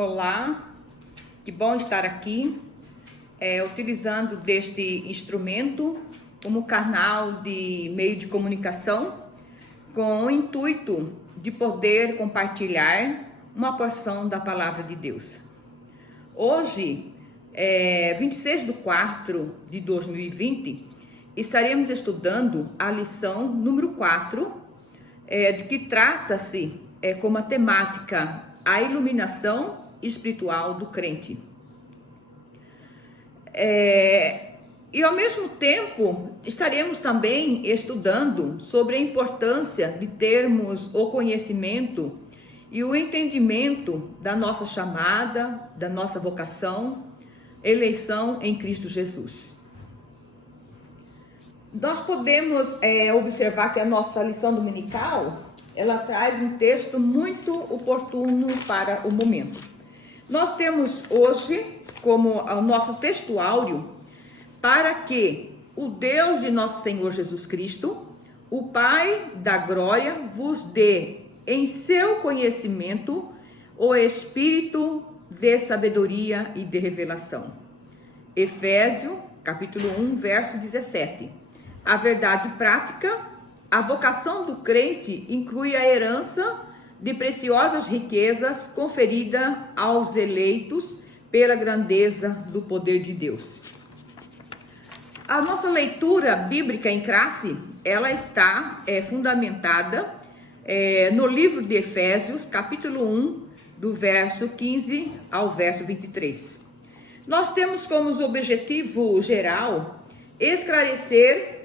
Olá, que bom estar aqui, utilizando deste instrumento como canal de meio de comunicação, com o intuito de poder compartilhar uma porção da Palavra de Deus. Hoje, 26/4/2020, estaremos estudando a lição número 4, de que trata-se como a temática a iluminação espiritual do crente. E ao mesmo tempo estaremos também estudando sobre a importância de termos o conhecimento e o entendimento da nossa chamada, da nossa vocação, eleição em Cristo Jesus. Nós podemos observar que a nossa lição dominical, ela traz um texto muito oportuno para o momento. Nós temos hoje como o nosso texto áureo: para que o Deus de nosso Senhor Jesus Cristo, o Pai da glória, vos dê em seu conhecimento o espírito de sabedoria e de revelação. Efésios, capítulo 1, verso 17. A verdade prática. A vocação do crente inclui a herança de preciosas riquezas conferida aos eleitos pela grandeza do poder de Deus. A nossa leitura bíblica em classe, ela está fundamentada no livro de Efésios, capítulo 1, do verso 15 ao verso 23. Nós temos como objetivo geral esclarecer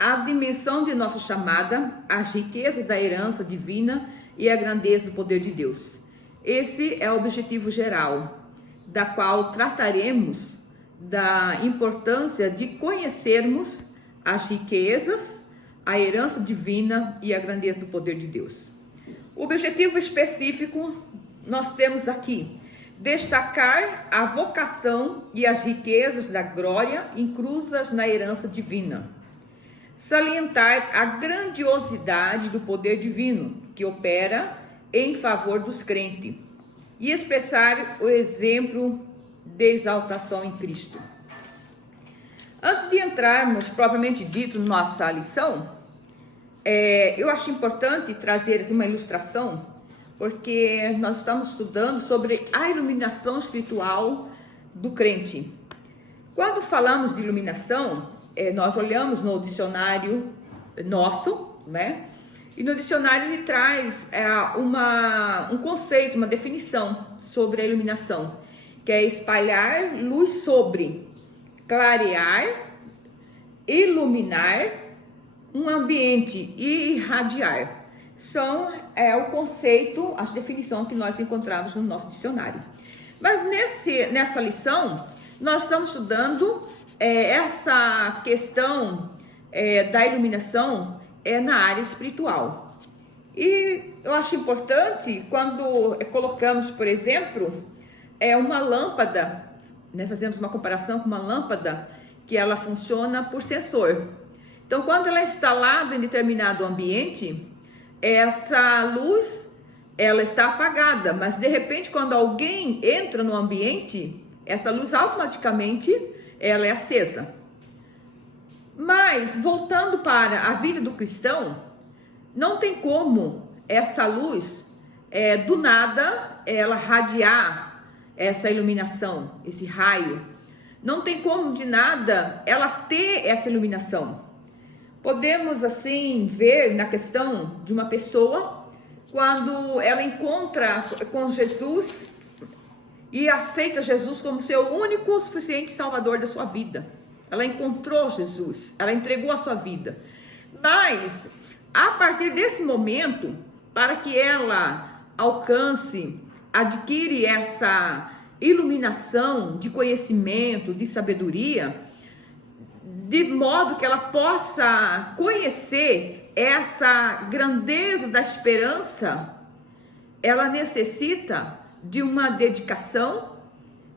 a dimensão de nossa chamada, as riquezas da herança divina e a grandeza do poder de Deus. Esse é o objetivo geral, da qual trataremos da importância de conhecermos as riquezas, a herança divina e a grandeza do poder de Deus. O objetivo específico nós temos aqui: destacar a vocação e as riquezas da glória inclusas na herança divina. Salientar a grandiosidade do poder divino que opera em favor dos crentes e expressar o exemplo de exaltação em Cristo. Antes de entrarmos propriamente dito na nossa lição, eu acho importante trazer aqui uma ilustração, porque nós estamos estudando sobre a iluminação espiritual do crente. Quando falamos de iluminação, nós olhamos no dicionário nosso, né? E no dicionário ele traz um conceito, uma definição sobre a iluminação, que é espalhar luz sobre, clarear, iluminar um ambiente e irradiar. São o conceito, a definição que nós encontramos no nosso dicionário. Mas nessa lição, nós estamos estudando essa questão da iluminação na área espiritual. E eu acho importante quando colocamos, por exemplo, uma lâmpada, né, fazemos uma comparação com uma lâmpada que ela funciona por sensor. Então, quando ela é instalada em determinado ambiente, essa luz ela está apagada, mas de repente quando alguém entra no ambiente, essa luz automaticamente ela é acesa. Mas, voltando para a vida do cristão, não tem como essa luz, do nada, ela radiar essa iluminação, esse raio. Não tem como, de nada, ela ter essa iluminação. Podemos, assim, ver na questão de uma pessoa, quando ela encontra com Jesus e aceita Jesus como seu único suficiente salvador da sua vida. Ela encontrou Jesus, ela entregou a sua vida. Mas, a partir desse momento, para que ela alcance, adquire essa iluminação de conhecimento, de sabedoria, de modo que ela possa conhecer essa grandeza da esperança, ela necessita de uma dedicação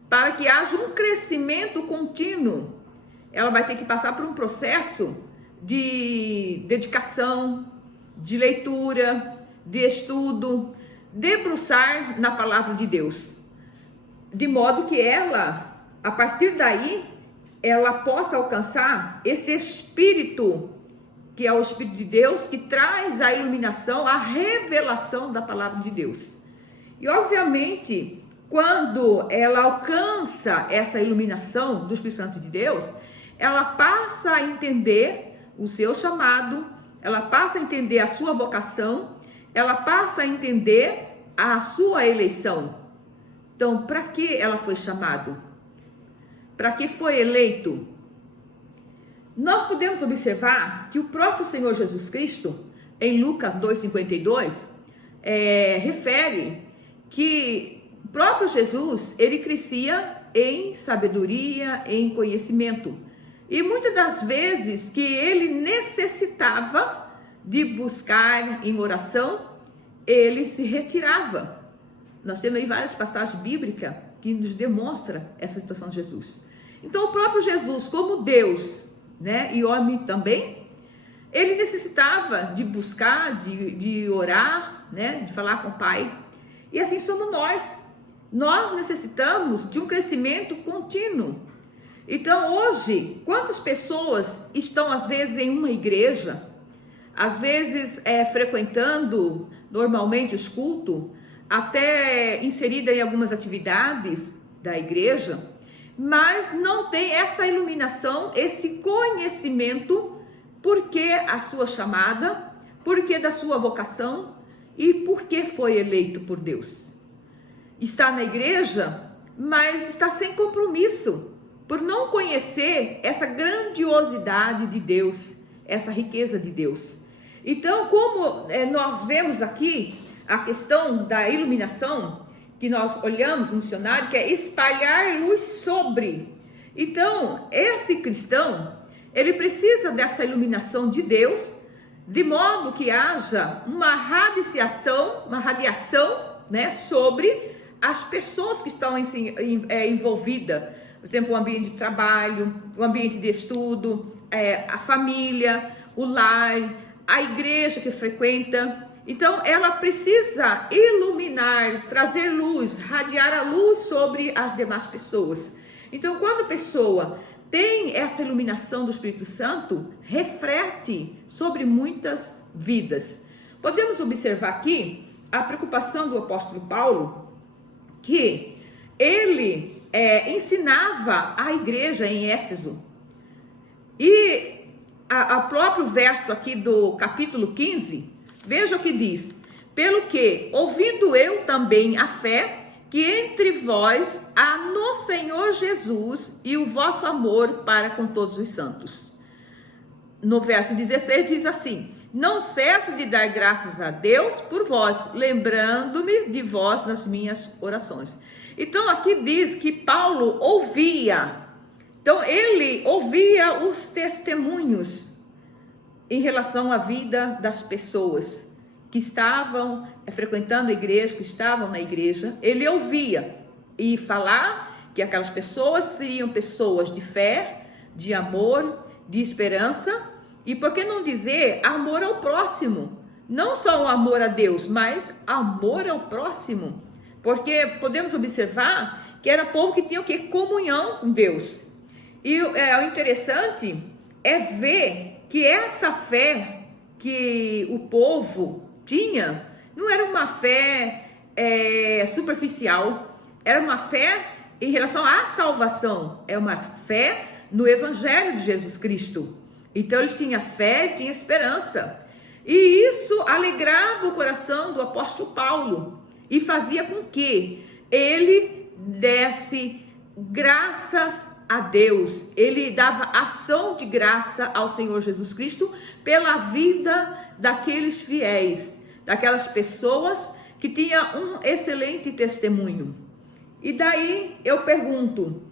para que haja um crescimento contínuo. Ela vai ter que passar por um processo de dedicação, de leitura, de estudo, debruçar na palavra de Deus. de modo que ela, a partir daí, ela possa alcançar esse Espírito, que é o Espírito de Deus, que traz a iluminação, a revelação da palavra de Deus. E, obviamente, quando ela alcança essa iluminação do Espírito Santo de Deus, ela passa a entender o seu chamado, ela passa a entender a sua vocação, ela passa a entender a sua eleição. Então, para que ela foi chamada? Para que foi eleito? Nós podemos observar que o próprio Senhor Jesus Cristo, em Lucas 2,52, refere que o próprio Jesus, ele crescia em sabedoria, em conhecimento. E muitas das vezes que ele necessitava de buscar em oração, ele se retirava. Nós temos aí várias passagens bíblicas que nos demonstram essa situação de Jesus. Então, o próprio Jesus, como Deus, né, e homem também, ele necessitava de buscar, de orar, né, de falar com o Pai. E assim somos nós. Nós necessitamos de um crescimento contínuo. Então, hoje, quantas pessoas estão, às vezes, em uma igreja, às vezes frequentando normalmente os cultos, até inserida em algumas atividades da igreja, mas não tem essa iluminação, esse conhecimento, porque a sua chamada, porque da sua vocação e porque foi eleito por Deus. Está na igreja, mas está sem compromisso, por não conhecer essa grandiosidade de Deus, essa riqueza de Deus. Então, como nós vemos aqui a questão da iluminação, que nós olhamos no dicionário, que é espalhar luz sobre. Então, esse cristão, ele precisa dessa iluminação de Deus, de modo que haja uma radiação, né, sobre as pessoas que estão envolvidas. Por exemplo, o ambiente de trabalho, o ambiente de estudo, a família, o lar, a igreja que frequenta. Então, ela precisa iluminar, trazer luz, radiar a luz sobre as demais pessoas. Então, quando a pessoa tem essa iluminação do Espírito Santo, reflete sobre muitas vidas. Podemos observar aqui a preocupação do apóstolo Paulo, que ele ensinava a igreja em Éfeso. E a próprio verso aqui do capítulo 15, veja o que diz: pelo que, ouvindo eu também a fé que entre vós há no Senhor Jesus e o vosso amor para com todos os santos. No verso 16 diz assim: não cesso de dar graças a Deus por vós, lembrando-me de vós nas minhas orações. Então aqui diz que Paulo ouvia. Então ele ouvia os testemunhos em relação à vida das pessoas que estavam frequentando a igreja, que estavam na igreja. Ele ouvia e falar que aquelas pessoas seriam pessoas de fé, de amor, de esperança, e por que não dizer amor ao próximo? Não só o amor a Deus, mas amor ao próximo, porque podemos observar que era povo que tinha o que? Comunhão com Deus. E o interessante é ver que essa fé que o povo tinha não era uma fé superficial, era uma fé em relação à salvação, é uma fé no Evangelho de Jesus Cristo. Então eles tinham fé e tinham esperança, e isso alegrava o coração do apóstolo Paulo e fazia com que ele desse graças a Deus, ele dava ação de graça ao Senhor Jesus Cristo pela vida daqueles fiéis, daquelas pessoas que tinham um excelente testemunho. E daí eu pergunto,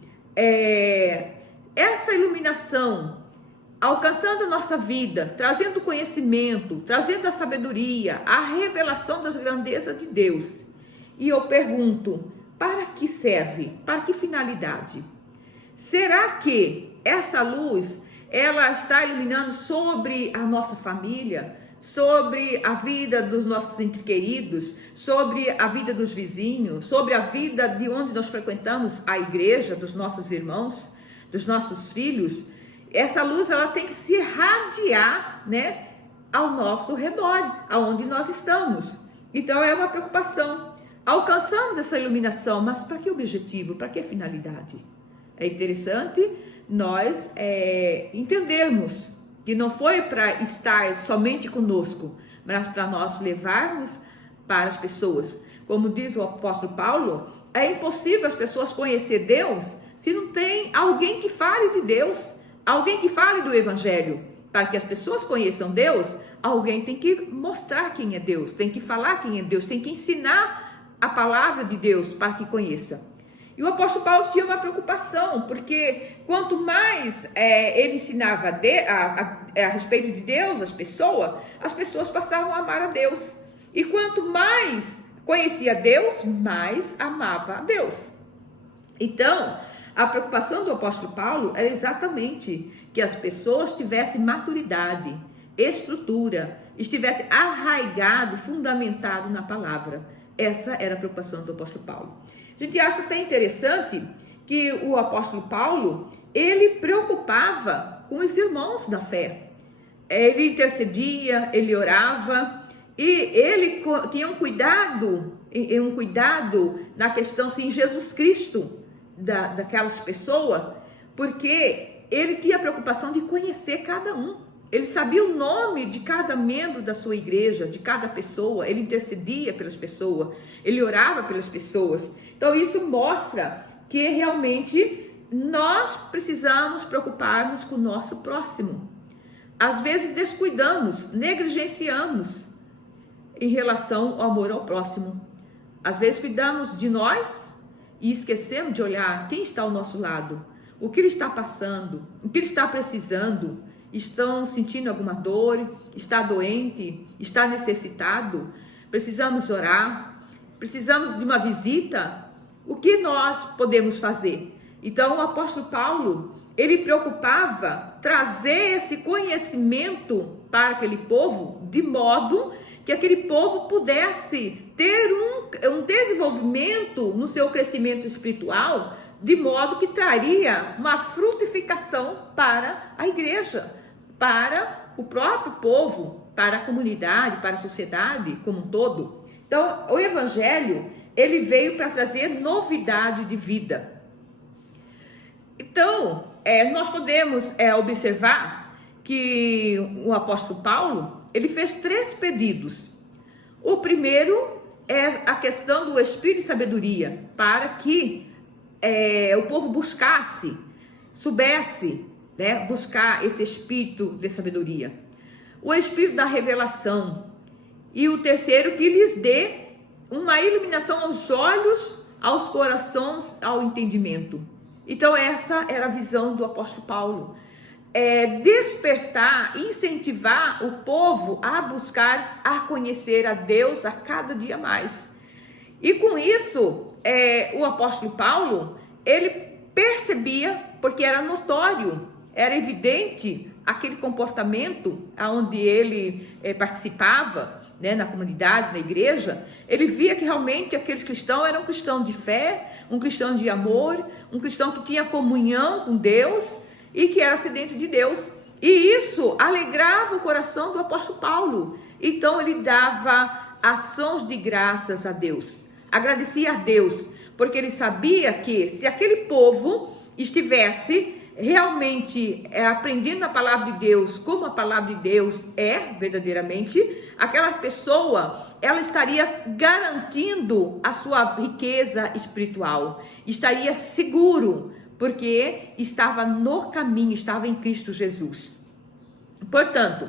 essa iluminação alcançando nossa vida, trazendo conhecimento, trazendo a sabedoria, a revelação das grandezas de Deus. E eu pergunto, para que serve? Para que finalidade? Será que essa luz, ela está iluminando sobre a nossa família, sobre a vida dos nossos entes queridos, sobre a vida dos vizinhos, sobre a vida de onde nós frequentamos a igreja, dos nossos irmãos, dos nossos filhos. Essa luz, ela tem que se irradiar, né, ao nosso redor, aonde nós estamos. Então é uma preocupação. Alcançamos essa iluminação, mas para que objetivo? Para que finalidade? É interessante nós entendermos que não foi para estar somente conosco, mas para nós levarmos para as pessoas. Como diz o apóstolo Paulo, é impossível as pessoas conhecer Deus se não tem alguém que fale de Deus, alguém que fale do Evangelho. Para que as pessoas conheçam Deus, alguém tem que mostrar quem é Deus, tem que falar quem é Deus, tem que ensinar a palavra de Deus para que conheça. E o apóstolo Paulo tinha uma preocupação, porque quanto mais ele ensinava a respeito de Deus, as pessoas passavam a amar a Deus. E quanto mais conhecia Deus, mais amava a Deus. Então, a preocupação do apóstolo Paulo era exatamente que as pessoas tivessem maturidade, estrutura, estivessem arraigado, fundamentado na palavra. Essa era a preocupação do apóstolo Paulo. A gente acha até interessante que o apóstolo Paulo, ele preocupava com os irmãos da fé. Ele intercedia, ele orava e ele tinha um cuidado na questão, sim, Jesus Cristo daquelas pessoas, porque ele tinha a preocupação de conhecer cada um. Ele sabia o nome de cada membro da sua igreja, de cada pessoa. Ele intercedia pelas pessoas, ele orava pelas pessoas. Então isso mostra que realmente nós precisamos preocuparmos com o nosso próximo. Às vezes descuidamos, negligenciamos em relação ao amor ao próximo. Às vezes cuidamos de nós e esquecemos de olhar quem está ao nosso lado, o que ele está passando, o que ele está precisando. Estão sentindo alguma dor, está doente, está necessitado, precisamos orar, precisamos de uma visita. O que nós podemos fazer? Então o apóstolo Paulo, ele preocupava trazer esse conhecimento para aquele povo, de modo que aquele povo pudesse ter um desenvolvimento no seu crescimento espiritual, de modo que traria uma frutificação para a igreja, para o próprio povo, para a comunidade, para a sociedade como um todo. Então, o Evangelho, ele veio para trazer novidade de vida. Então, nós podemos observar que o apóstolo Paulo, ele fez 3 pedidos. O primeiro é a questão do espírito de sabedoria, para que o povo buscasse, soubesse, né, buscar esse espírito de sabedoria. O espírito da revelação. E o terceiro, que lhes dê uma iluminação aos olhos, aos corações, ao entendimento. Então essa era a visão do apóstolo Paulo. Despertar, incentivar o povo a buscar, a conhecer a Deus a cada dia mais. E com isso, o apóstolo Paulo, ele percebia, porque era notório, era evidente aquele comportamento onde ele participava, né, na comunidade, na igreja. Ele via que realmente aqueles cristãos eram um cristão de fé, um cristão de amor, um cristão que tinha comunhão com Deus e que era sedento de Deus. E isso alegrava o coração do apóstolo Paulo. Então ele dava ações de graças a Deus, agradecia a Deus, porque ele sabia que se aquele povo estivesse realmente aprendendo a palavra de Deus, como a palavra de Deus é verdadeiramente, aquela pessoa, ela estaria garantindo a sua riqueza espiritual, estaria seguro, porque estava no caminho, estava em Cristo Jesus. Portanto,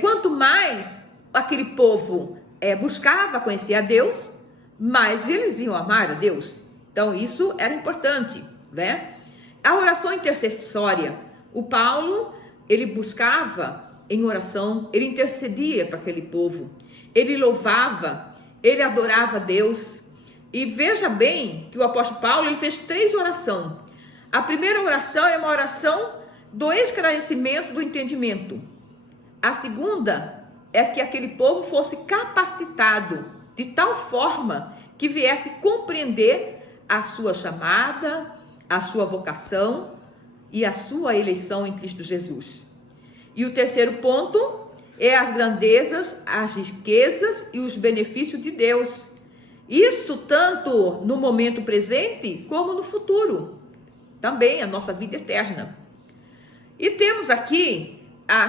quanto mais aquele povo buscava conhecer a Deus, mais eles iam amar a Deus. Então isso era importante, né? A oração intercessória, o Paulo, ele buscava em oração, ele intercedia para aquele povo, ele louvava, ele adorava a Deus. E veja bem que o apóstolo Paulo, ele fez 3 orações. A primeira oração é uma oração do esclarecimento do entendimento. A segunda é que aquele povo fosse capacitado de tal forma que viesse compreender a sua chamada, a sua vocação e a sua eleição em Cristo Jesus. E o terceiro ponto é as grandezas, as riquezas e os benefícios de Deus. Isso tanto no momento presente como no futuro. Também a nossa vida eterna. E temos aqui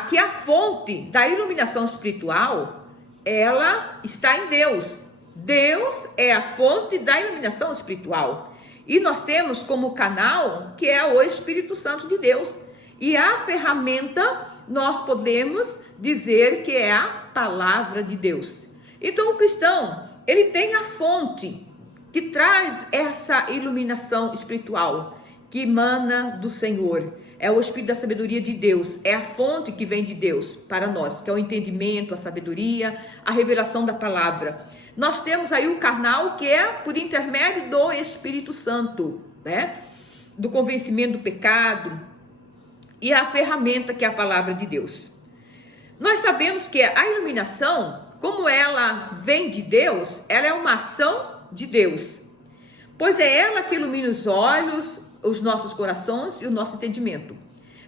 que a fonte da iluminação espiritual, ela está em Deus. Deus é a fonte da iluminação espiritual. E nós temos como canal que é o Espírito Santo de Deus. E a ferramenta nós podemos dizer que é a palavra de Deus. Então o cristão, ele tem a fonte que traz essa iluminação espiritual, que emana do Senhor. É o Espírito da sabedoria de Deus, é a fonte que vem de Deus para nós, que é o entendimento, a sabedoria, a revelação da palavra. Nós temos aí o canal que é por intermédio do Espírito Santo, né? Do convencimento do pecado, e a ferramenta que é a palavra de Deus. Nós sabemos que a iluminação, como ela vem de Deus, ela é uma ação de Deus, pois é ela que ilumina os olhos, os nossos corações e o nosso entendimento.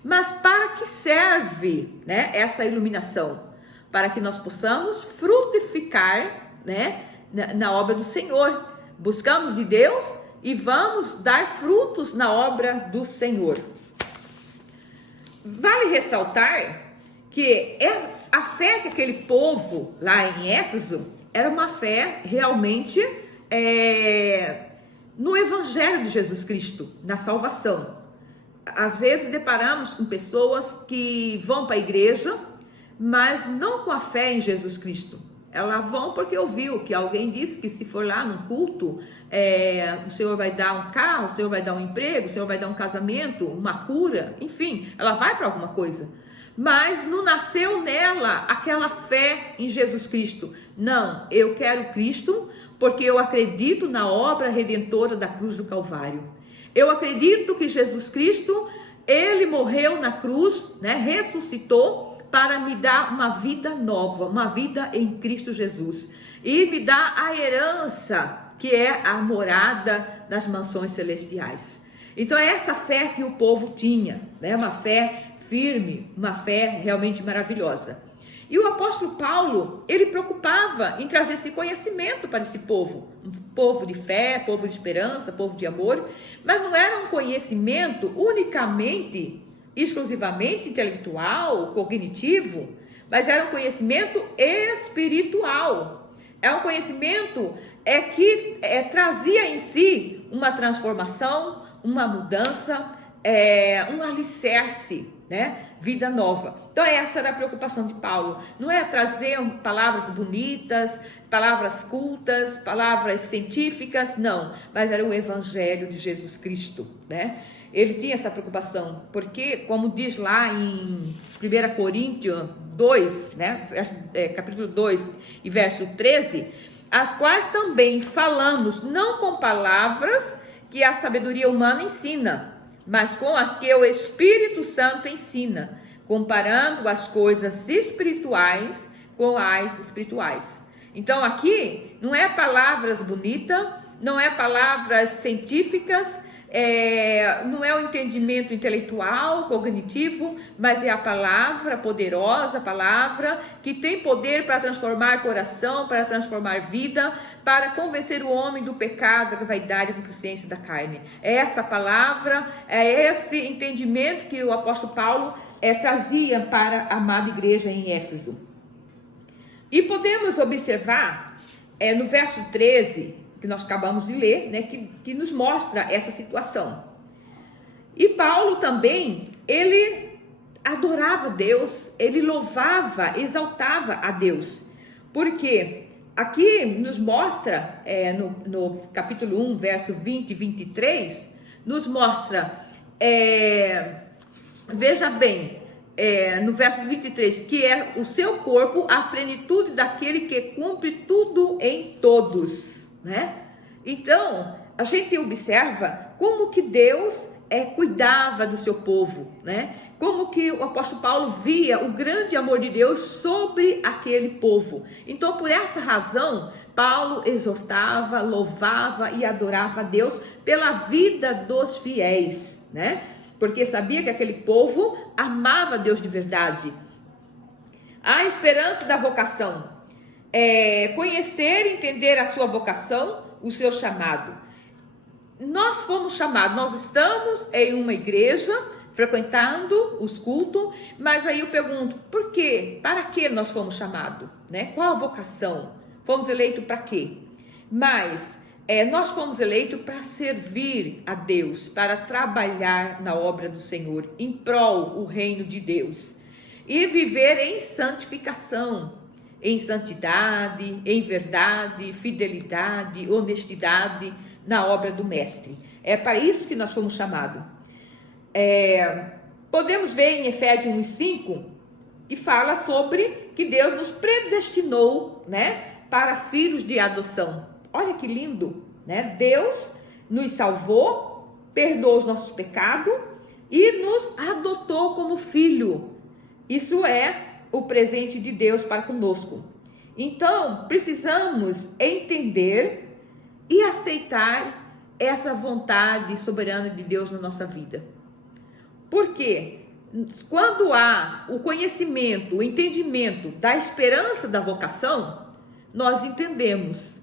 Mas para que serve, né, essa iluminação? Para que nós possamos frutificar, né, na obra do Senhor. Buscamos de Deus e vamos dar frutos na obra do Senhor. Vale ressaltar que a fé que aquele povo lá em Éfeso era uma fé realmente no Evangelho de Jesus Cristo, na salvação. Às vezes deparamos com pessoas que vão para a igreja, mas não com a fé em Jesus Cristo. Elas vão porque ouviu que alguém disse que se for lá num culto, o Senhor vai dar um carro, o Senhor vai dar um emprego, o Senhor vai dar um casamento, uma cura, enfim, ela vai para alguma coisa. Mas não nasceu nela aquela fé em Jesus Cristo. Não, eu quero Cristo porque eu acredito na obra redentora da cruz do Calvário. Eu acredito que Jesus Cristo, ele morreu na cruz, né, ressuscitou para me dar uma vida nova, uma vida em Cristo Jesus. E me dá a herança, que é a morada das mansões celestiais. Então é essa fé que o povo tinha, né? Uma fé firme, uma fé realmente maravilhosa. E o apóstolo Paulo, ele preocupava em trazer esse conhecimento para esse povo. Um povo de fé, povo de esperança, povo de amor. Mas não era um conhecimento unicamente, exclusivamente intelectual, cognitivo, mas era um conhecimento espiritual. É um conhecimento que trazia em si uma transformação, uma mudança, um alicerce, né? Vida nova. Então essa era a preocupação de Paulo. Não é trazer palavras bonitas, palavras cultas, palavras científicas, não. Mas era o Evangelho de Jesus Cristo, né? Ele tinha essa preocupação, porque, como diz lá em 1 Coríntios 2, né, capítulo 2 e verso 13, as quais também falamos não com palavras que a sabedoria humana ensina, mas com as que o Espírito Santo ensina, comparando as coisas espirituais com as espirituais. Então aqui não é palavras bonitas, não é palavras científicas, não é o entendimento intelectual, cognitivo, mas é a palavra poderosa, a palavra que tem poder para transformar coração, para transformar vida, para convencer o homem do pecado, da vaidade e da consciência da carne. É essa palavra, é esse entendimento que o apóstolo Paulo trazia para a amada igreja em Éfeso. E podemos observar no verso 13, que nós acabamos de ler, né, que nos mostra essa situação. E Paulo também, ele adorava Deus, ele louvava, exaltava a Deus, porque aqui nos mostra, no capítulo 1, verso 20 e 23, nos mostra, veja bem, no verso 23, que é o seu corpo a plenitude daquele que cumpre tudo em todos, né? Então, a gente observa como que Deus, cuidava do seu povo, né? Como que o apóstolo Paulo via o grande amor de Deus sobre aquele povo. Então, por essa razão, Paulo exortava, louvava e adorava a Deus pela vida dos fiéis, né? Porque sabia que aquele povo amava Deus de verdade. A esperança da vocação conhecer e entender a sua vocação, o seu chamado. Nós fomos chamados, nós estamos em uma igreja, frequentando os cultos, mas aí eu pergunto, por quê? Para que nós fomos chamados? Né? Qual a vocação? Fomos eleitos para quê? Mas nós fomos eleitos para servir a Deus, para trabalhar na obra do Senhor, em prol do reino de Deus, e viver em santificação, em santidade, em verdade, fidelidade, honestidade, na obra do Mestre. É para isso que nós fomos chamados. Podemos ver em Efésios 1:5, que fala sobre que Deus nos predestinou, né, para filhos de adoção. Olha que lindo, né? Deus nos salvou, perdoou os nossos pecados e nos adotou como filho. Isso é o presente de Deus para conosco. Então, precisamos entender e aceitar essa vontade soberana de Deus na nossa vida. Porque quando há o conhecimento, o entendimento da esperança da vocação, nós entendemos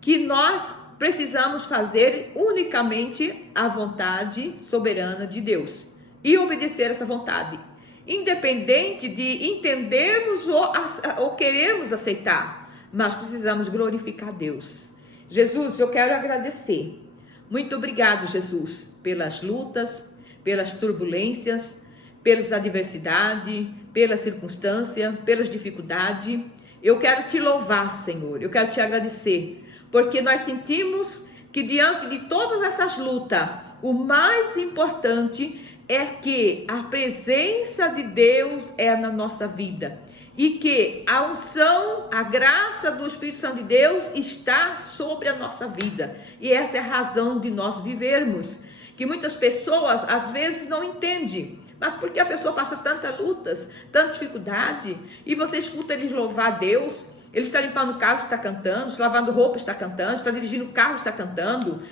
que nós precisamos fazer unicamente a vontade soberana de Deus e obedecer essa vontade, independente de entendermos ou querermos aceitar, mas precisamos glorificar Deus. Jesus, eu quero agradecer. Muito obrigado, Jesus, pelas lutas, pelas turbulências, pelas adversidades, pelas circunstâncias, pelas dificuldades. Eu quero te louvar, Senhor. Eu quero te agradecer, porque nós sentimos que diante de todas essas lutas, o mais importante é que a presença de Deus é na nossa vida e que a unção, a graça do Espírito Santo de Deus está sobre a nossa vida. E essa é a razão de nós vivermos, que muitas pessoas às vezes não entendem. Mas porque a pessoa passa tantas lutas, tanta dificuldade, e você escuta eles louvar a Deus, ele está limpando o carro, está cantando, está lavando roupa, está cantando, está dirigindo o carro, está cantando.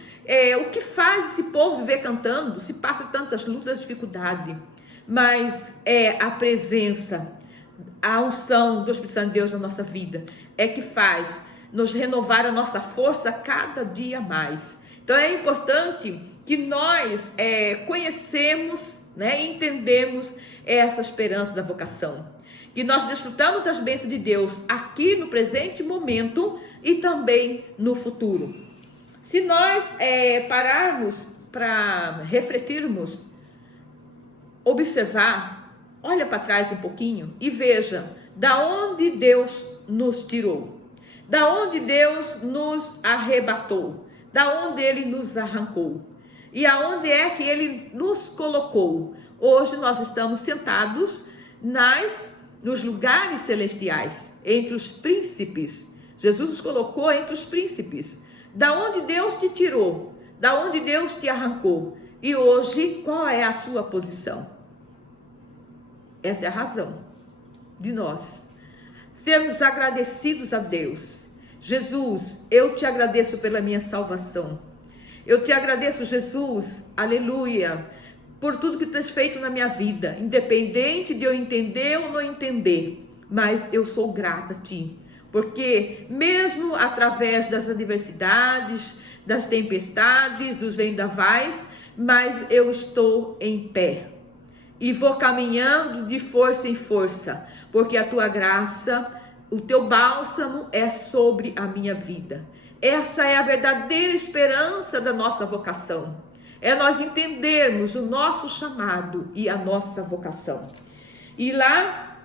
O que faz esse povo viver cantando, se passa tantas lutas, dificuldade? Mas é a presença, a unção do Espírito Santo de Deus na nossa vida, é que faz nos renovar a nossa força cada dia mais. Então é importante que nós conhecemos, né, entendemos essa esperança da vocação, que nós desfrutamos das bênçãos de Deus aqui no presente momento e também no futuro. Se nós pararmos para refletirmos, observar, olha para trás um pouquinho e veja da onde Deus nos tirou, da onde Deus nos arrebatou, da onde Ele nos arrancou e aonde é que Ele nos colocou. Hoje nós estamos sentados nos lugares celestiais, entre os príncipes. Jesus nos colocou entre os príncipes. Da onde Deus te tirou, da onde Deus te arrancou. E hoje, qual é a sua posição? Essa é a razão de nós sermos agradecidos a Deus. Jesus, eu te agradeço pela minha salvação. Eu te agradeço, Jesus, aleluia, por tudo que tu tens feito na minha vida, independente de eu entender ou não entender, mas eu sou grata a ti, porque mesmo através das adversidades, das tempestades, dos vendavais, mas eu estou em pé e vou caminhando de força em força, porque a tua graça, o teu bálsamo é sobre a minha vida. Essa é a verdadeira esperança da nossa vocação. É nós entendermos o nosso chamado e a nossa vocação. E lá,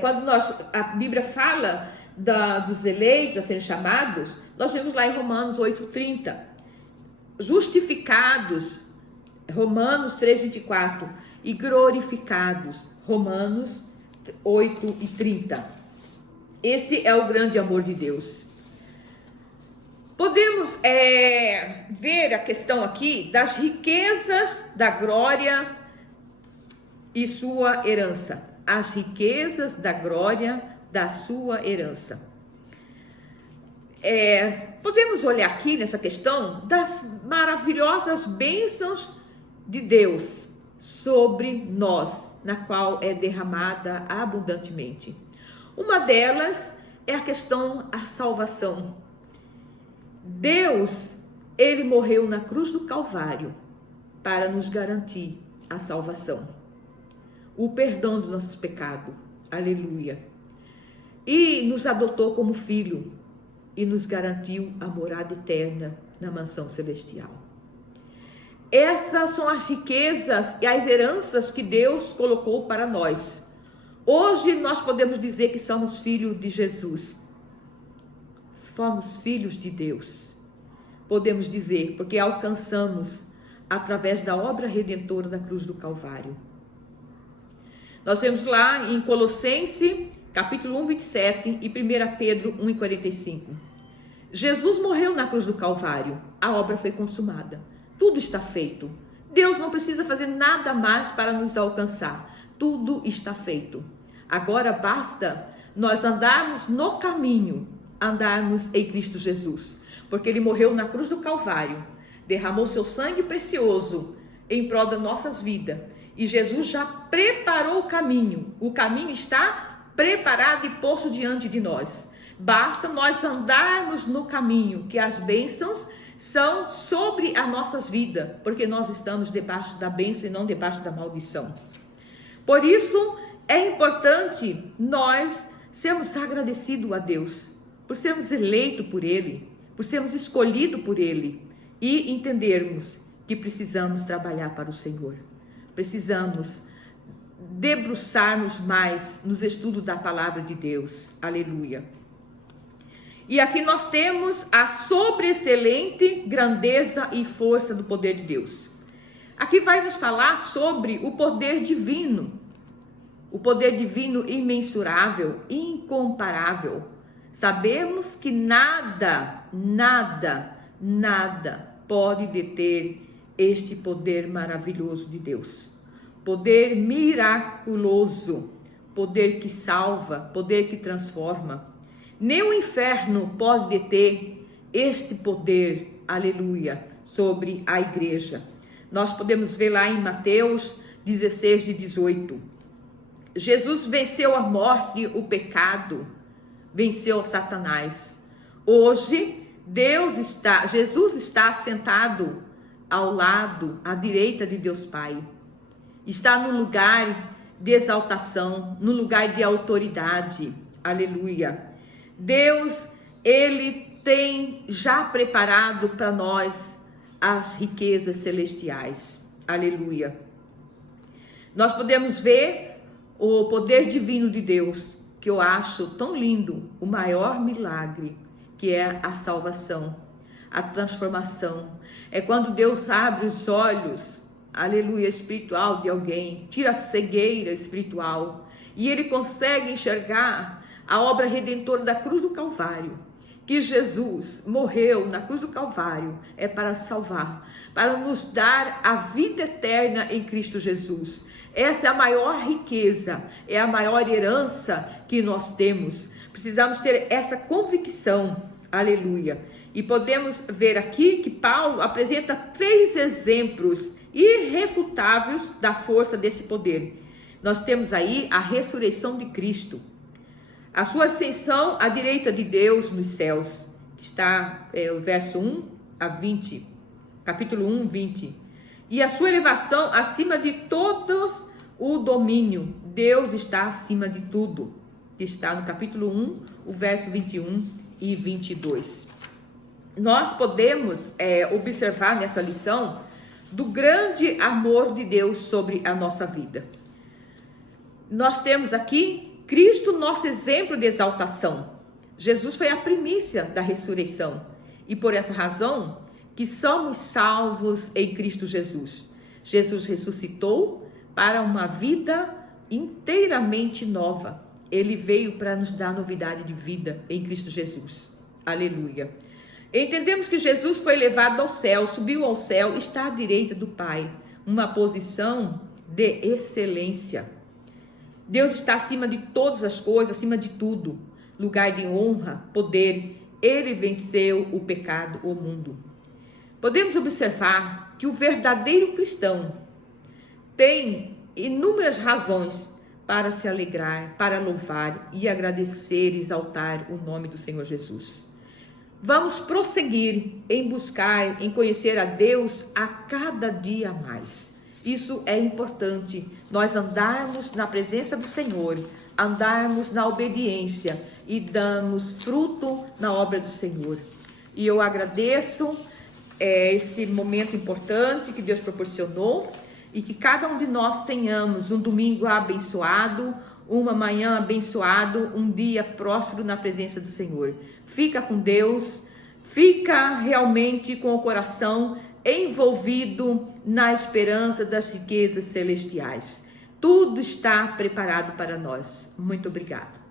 quando a Bíblia fala dos eleitos a serem chamados, nós vemos lá em Romanos 8:30, justificados, Romanos 3:24, e glorificados, Romanos 8:30. Esse é o grande amor de Deus. Podemos ver a questão aqui das riquezas da glória e sua herança. As riquezas da glória da sua herança. Podemos olhar aqui nessa questão das maravilhosas bênçãos de Deus sobre nós, na qual é derramada abundantemente. Uma delas é a questão da salvação. Deus, ele morreu na cruz do Calvário para nos garantir a salvação, o perdão dos nossos pecados, aleluia, e nos adotou como filho e nos garantiu a morada eterna na mansão celestial. Essas são as riquezas e as heranças que Deus colocou para nós. Hoje nós podemos dizer que somos filhos de Jesus. Somos filhos de Deus. Podemos dizer, porque alcançamos através da obra redentora da cruz do Calvário. Nós vemos lá em Colossenses, capítulo 1, 27 e 1 Pedro 1, 45. Jesus morreu na cruz do Calvário. A obra foi consumada. Tudo está feito. Deus não precisa fazer nada mais para nos alcançar. Tudo está feito. Agora basta nós andarmos no caminho, andarmos em Cristo Jesus. Porque Ele morreu na cruz do Calvário, derramou seu sangue precioso em prol das nossas vidas. E Jesus já preparou o caminho. O caminho está preparado e posto diante de nós. Basta nós andarmos no caminho, que as bênçãos são sobre as nossas vidas, porque nós estamos debaixo da bênção e não debaixo da maldição. Por isso, é importante nós sermos agradecidos a Deus, por sermos eleitos por Ele, por sermos escolhidos por Ele, e entendermos que precisamos trabalhar para o Senhor. Precisamos debruçarmos mais nos estudos da palavra de Deus. Aleluia. E aqui nós temos a sobreexcelente grandeza e força do poder de Deus. Aqui vai nos falar sobre o poder divino imensurável, incomparável. Sabemos que nada pode deter este poder maravilhoso de Deus. Poder miraculoso, poder que salva, poder que transforma. Nem o inferno pode deter este poder, aleluia, sobre a igreja. Nós podemos ver lá em Mateus 16, 18. Jesus venceu a morte, o pecado, venceu Satanás. Hoje, Jesus está sentado ao lado, à direita de Deus Pai. Está no lugar de exaltação, no lugar de autoridade. Aleluia. Deus, Ele tem já preparado para nós as riquezas celestiais. Aleluia. Nós podemos ver o poder divino de Deus, que eu acho tão lindo, o maior milagre, que é a salvação, a transformação. É quando Deus abre os olhos, aleluia, espiritual de alguém, tira a cegueira espiritual, e ele consegue enxergar a obra redentora da cruz do Calvário, que Jesus morreu na cruz do Calvário, é para salvar, para nos dar a vida eterna em Cristo Jesus. Essa é a maior riqueza, é a maior herança que nós temos. Precisamos ter essa convicção, aleluia. E podemos ver aqui que Paulo apresenta 3 exemplos irrefutáveis da força desse poder. Nós temos aí a ressurreição de Cristo, a sua ascensão à direita de Deus nos céus, que está o verso 1 a 20, capítulo 1, 20. E a sua elevação acima de todos o domínio. Deus está acima de tudo, que está no capítulo 1, o verso 21 e 22. Nós podemos observar nessa lição do grande amor de Deus sobre a nossa vida. Nós temos aqui Cristo, nosso exemplo de exaltação. Jesus foi a primícia da ressurreição. E por essa razão que somos salvos em Cristo Jesus. Jesus ressuscitou para uma vida inteiramente nova. Ele veio para nos dar novidade de vida em Cristo Jesus. Aleluia. Entendemos que Jesus foi levado ao céu, subiu ao céu, está à direita do Pai, uma posição de excelência. Deus está acima de todas as coisas, acima de tudo, lugar de honra, poder. Ele venceu o pecado, o mundo. Podemos observar que o verdadeiro cristão tem inúmeras razões para se alegrar, para louvar e agradecer e exaltar o nome do Senhor Jesus. Vamos prosseguir em buscar, em conhecer a Deus a cada dia mais. Isso é importante, nós andarmos na presença do Senhor, andarmos na obediência e darmos fruto na obra do Senhor. E eu agradeço esse momento importante que Deus proporcionou e que cada um de nós tenhamos um domingo abençoado, uma manhã abençoado, um dia próspero na presença do Senhor. Fica com Deus, fica realmente com o coração envolvido na esperança das riquezas celestiais. Tudo está preparado para nós. Muito obrigada.